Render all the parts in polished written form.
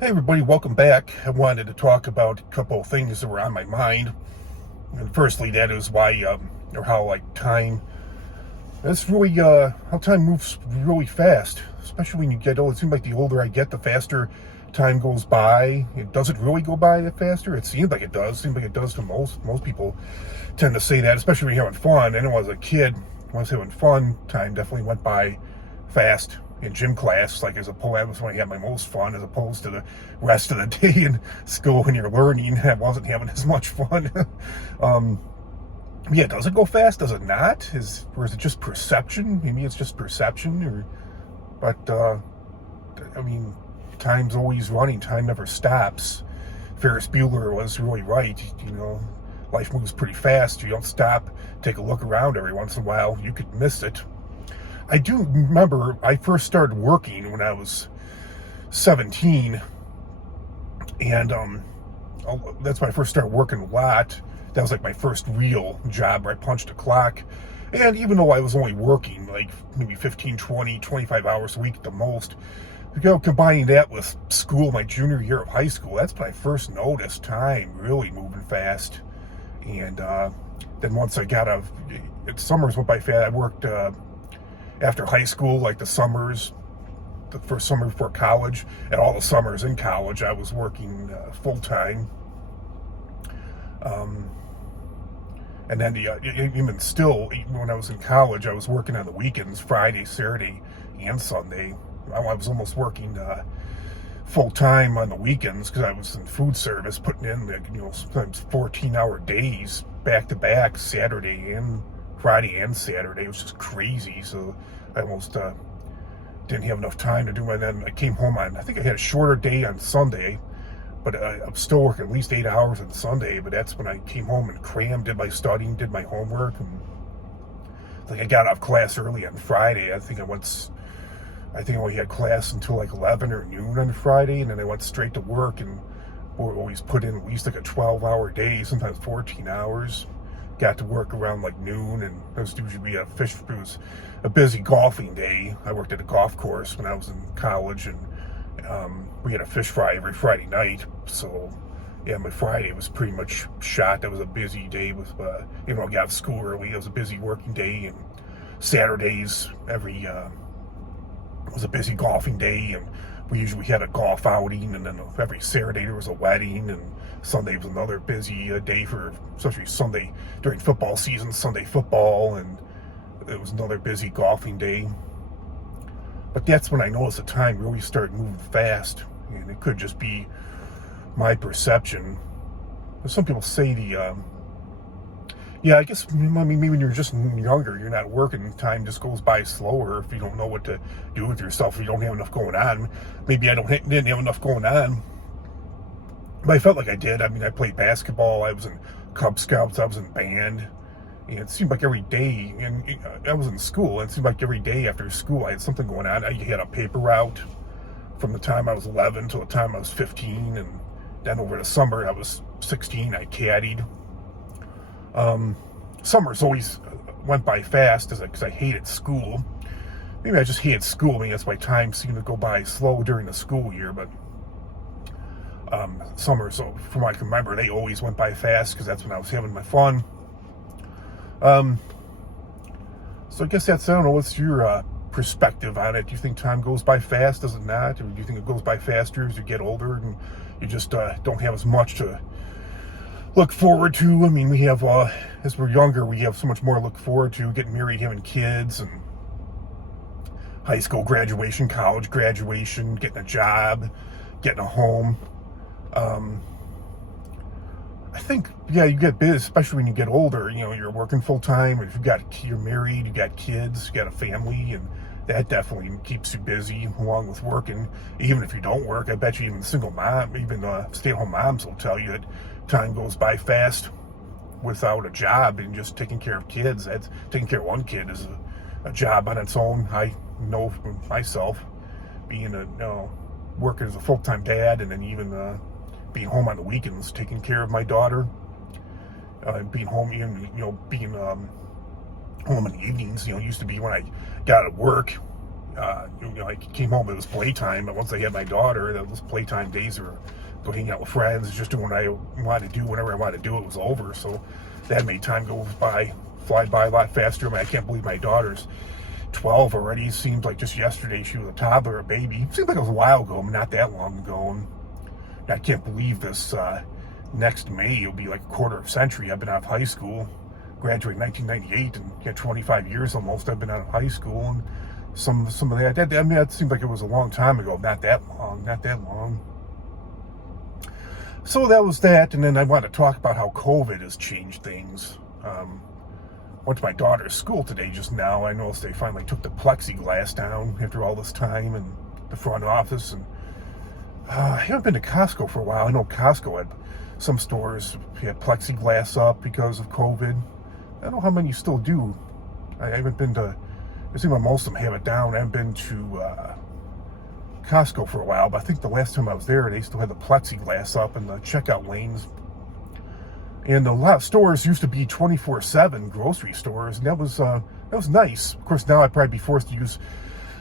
Hey everybody, welcome back. I wanted to talk about a couple of things that were on my mind. And firstly, that is why, or how time, that's really, how time moves really fast, especially when you get old. It seems like the older I get, the faster time goes by. It doesn't really go by that faster. It seems like it does. It seems like it does to most people tend to say that, especially when you're having fun. I know as a kid, when I was having fun, time definitely went by fast in gym class, like as opposed, that was when I had my most fun, as opposed to the rest of the day in school when you're learning. I wasn't having as much fun. um, yeah, does it go fast? Does it not? Or is it just perception? Maybe it's just perception, but I mean, time's always running. Time never stops. Ferris Bueller was really right. Life moves pretty fast. You don't stop, take a look around every once in a while. You could miss it. I do remember I first started working when I was 17, and that's when I first started working a lot. That was like my first real job where I punched a clock. And even though I was only working like maybe 15, 20, 25 hours a week at the most, combining that with school, my junior year of high school, that's when I first noticed time really moving fast. And then once I got summers went by fast. I worked after high school, like the summers, the first summer before college, and all the summers in college, I was working full time. And then even still, even when I was in college, I was working on the weekends, Friday, Saturday, and Sunday. I was almost working full time on the weekends because I was in food service, putting in sometimes 14-hour days back to back, Friday and Saturday. It was just crazy. So I almost didn't have enough time to do it. And then I came home I think I had a shorter day on Sunday, but I'm still working at least 8 hours on Sunday. But that's when I came home and crammed, did my studying, did my homework. And I got off class early on Friday. I think I only had class until like 11 or noon on Friday. And then I went straight to work and always put in at least like a 12-hour day, sometimes 14 hours. Got to work around like noon, and it was usually it was a busy golfing day. I worked at a golf course when I was in college, and we had a fish fry every Friday night. So yeah, my Friday was pretty much shot. That was a busy day with I got out of school early. It was a busy working day, and Saturdays was a busy golfing day, and we usually had a golf outing, and then every Saturday there was a wedding, and Sunday was another busy day especially Sunday during football season, Sunday football, and it was another busy golfing day. But that's when I noticed the time really started moving fast, and it could just be my perception. Some people say I guess maybe when you're just younger, you're not working, time just goes by slower if you don't know what to do with yourself, if you don't have enough going on. Maybe didn't have enough going on, but I felt like I did. I mean, I played basketball, I was in Cub Scouts, I was in band, and it seemed like every day, and I was in school, and it seemed like every day after school I had something going on. I had a paper route from the time I was 11 till the time I was 15, and then over the summer I was 16, I caddied. Summers always went by fast because I hated school. Maybe I just hated school. I mean, that's why time seemed to go by slow during the school year, but summers, so from what I can remember, they always went by fast because that's when I was having my fun. So I guess I don't know, what's your perspective on it? Do you think time goes by fast? Does it not? Or do you think it goes by faster as you get older and you just don't have as much to look forward to? I mean, we have, as we're younger, we have so much more to look forward to, getting married, having kids, and high school graduation, college graduation, getting a job, getting a home. I think, yeah, you get busy, especially when you get older. You're working full time, if you're married, you got kids, you got a family, and that definitely keeps you busy along with working. Even if you don't work, I bet you even single mom, even stay-at-home moms will tell you that time goes by fast without a job and just taking care of kids. That's taking care of one kid is a job on its own. I know myself being working as a full-time dad, and then even being home on the weekends, taking care of my daughter, being home, even being home in the evenings. Used to be when I got out of work, I came home, it was playtime, and once I had my daughter, those playtime days were go hang out with friends, just doing what I wanted to do whenever I wanted to do it was over. So that made time fly by a lot faster. I mean, I can't believe my daughter's 12 already. It seems like just yesterday she was a toddler, a baby. It seems like it was a while ago, not that long ago. And I can't believe this. Next May, it'll be like a quarter of a century. I've been out of high school, graduated in 1998, and 25 years almost I've been out of high school. And some of that, I mean, that seems like it was a long time ago. Not that long. So that was that, and then I want to talk about how COVID has changed things. Went to my daughter's school today just now. I noticed they finally took the plexiglass down after all this time in the front office. And I haven't been to Costco for a while. I know Costco had some stores had plexiglass up because of COVID. I don't know how many still do. I haven't been to, I think most of them have it down. I haven't been to Costco for a while, but I think the last time I was there, they still had the plexiglass up in the checkout lanes. And a lot of stores used to be 24/7 grocery stores, and that was nice. Of course, now I'd probably be forced to use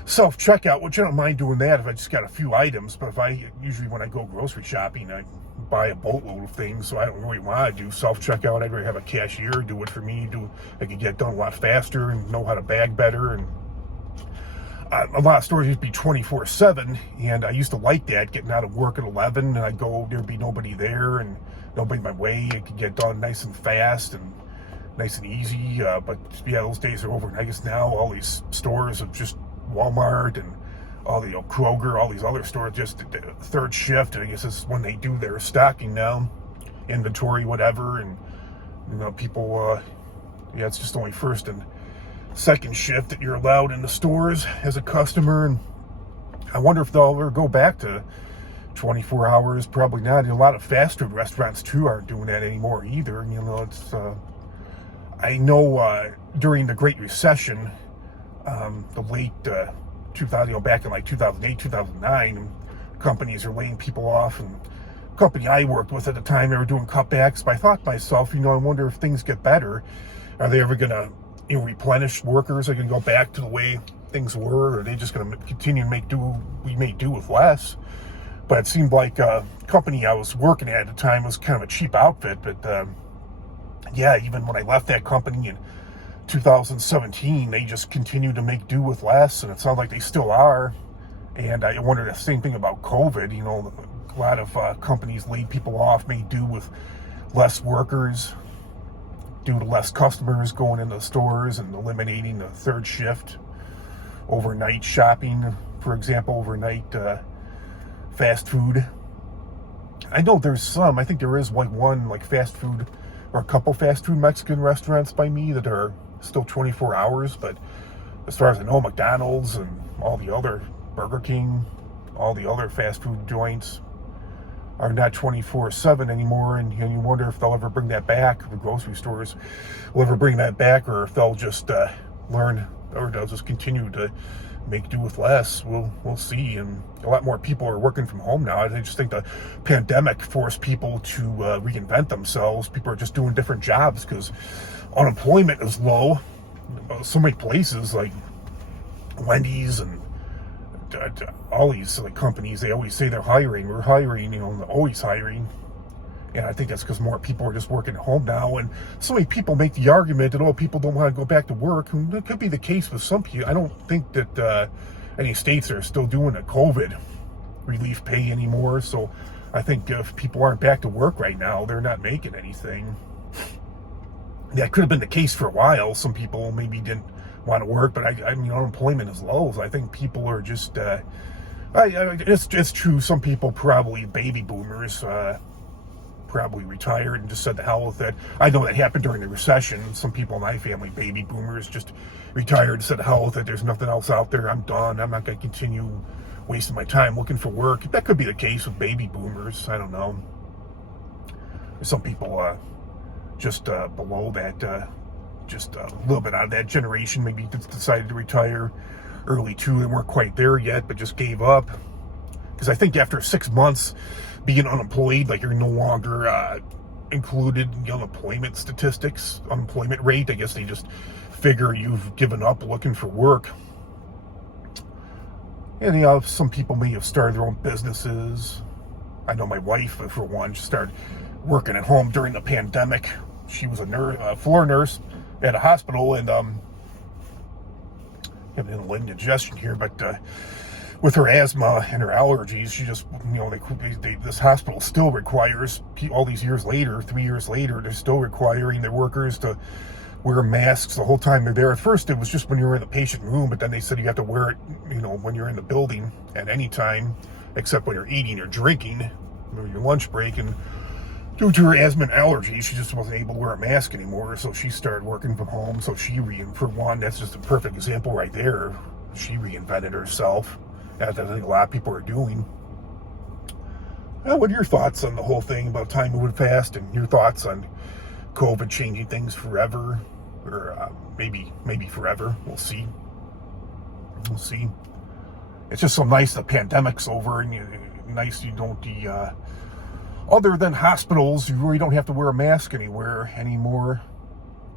self-checkout, which I don't mind doing that if I just got a few items. But usually when I go grocery shopping, I buy a boatload of things, so I don't really want to do self-checkout. I'd rather have a cashier do it for me. I could get done a lot faster and know how to bag better. And a lot of stores used to be 24/7, and I used to like that, getting out of work at 11, and I'd go, there'd be nobody there, and nobody in my way. It could get done nice and fast and nice and easy. But yeah, those days are over. And I guess now all these stores of just Walmart and all the Kroger, all these other stores, just the third shift. I guess is when they do their stocking now, inventory, whatever. And people, it's just only first and second shift that you're allowed in the stores as a customer. And I wonder if they'll ever go back to 24 hours. Probably not. And a lot of fast food restaurants too aren't doing that anymore either. It's I know during the Great Recession, the late 2000, back in like 2008, 2009, companies are laying people off. And the company I worked with at the time, they were doing cutbacks. But I thought to myself, I wonder if things get better. Are they ever going to replenish workers? Are going to go back to the way things were? Or are they just going to continue to make do with less? But it seemed like a company I was working at the time was kind of a cheap outfit. But even when I left that company in 2017, they just continued to make do with less, and it sounds like they still are. And I wonder the same thing about COVID. A lot of companies laid people off, made do with less workers due to less customers going into the stores and eliminating the third shift, overnight shopping, for example, overnight fast food. I know I think there is one fast food or a couple fast food Mexican restaurants by me that are still 24 hours, but as far as I know, McDonald's and all the other, Burger King, all the other fast food joints are not 24/7 anymore. And you wonder if they'll ever bring that back. The grocery stores will ever bring that back, or if they'll just learn, or they'll just continue to make do with less. We'll see. And a lot more people are working from home now. I just think the pandemic forced people to reinvent themselves. People are just doing different jobs because unemployment is low. So many places like Wendy's and all these companies, they always say they're hiring. We're hiring, they're always hiring. And I think that's because more people are just working at home now. And so many people make the argument that, people don't want to go back to work. And that could be the case with some people. I don't think that any states are still doing a COVID relief pay anymore. So I think if people aren't back to work right now, they're not making anything. That could have been the case for a while. Some people maybe didn't want to work, but I mean, unemployment is low. So I think people are just, it's true. Some people, probably baby boomers, probably retired and just said the hell with it. I know that happened during the recession. Some people in my family, baby boomers, just retired and said the hell with it. There's nothing else out there. I'm done. I'm not going to continue wasting my time looking for work. That could be the case with baby boomers. I don't know. Some people just below that, just a little bit out of that generation, maybe decided to retire early too. They weren't quite there yet, but just gave up. Because I think after 6 months being unemployed, you're no longer included in the unemployment statistics, unemployment rate. I guess they just figure you've given up looking for work. And some people may have started their own businesses. I know my wife, for one, started working at home during the pandemic. She was a nurse, floor nurse at a hospital, and having a little indigestion here, but with her asthma and her allergies, she just, this hospital still requires, all these years later, 3 years later, they're still requiring their workers to wear masks the whole time they're there. At first, it was just when you were in the patient room, but then they said you have to wear it, when you're in the building at any time, except when you're eating or drinking, or your lunch break. And due to her asthma and allergies, she just wasn't able to wear a mask anymore, so she started working from home. So for one, that's just a perfect example right there. She reinvented herself, as I think a lot of people are doing. What are your thoughts on the whole thing about time moving fast, and your thoughts on COVID changing things forever, or maybe forever? We'll see. It's just so nice the pandemic's over, and nice you don't other than hospitals, you really don't have to wear a mask anywhere anymore.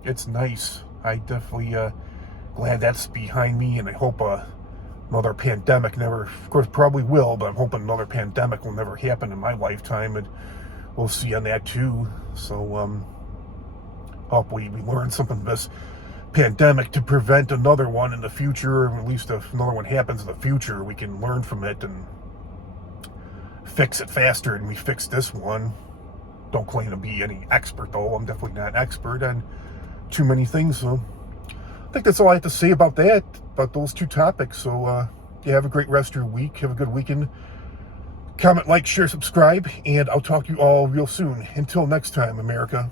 It's nice. I definitely glad that's behind me, and I hope another pandemic never, of course, probably will, but I'm hoping another pandemic will never happen in my lifetime, and we'll see on that too. So hope we learn something from this pandemic to prevent another one in the future, or at least if another one happens in the future, we can learn from it and fix it faster than we fixed this one. Don't claim to be any expert, though. I'm definitely not an expert on too many things. So I think that's all I have to say about those two topics. So have a great rest of your week. Have a good weekend. Comment, like, share, subscribe, and I'll talk to you all real soon. Until next time, America.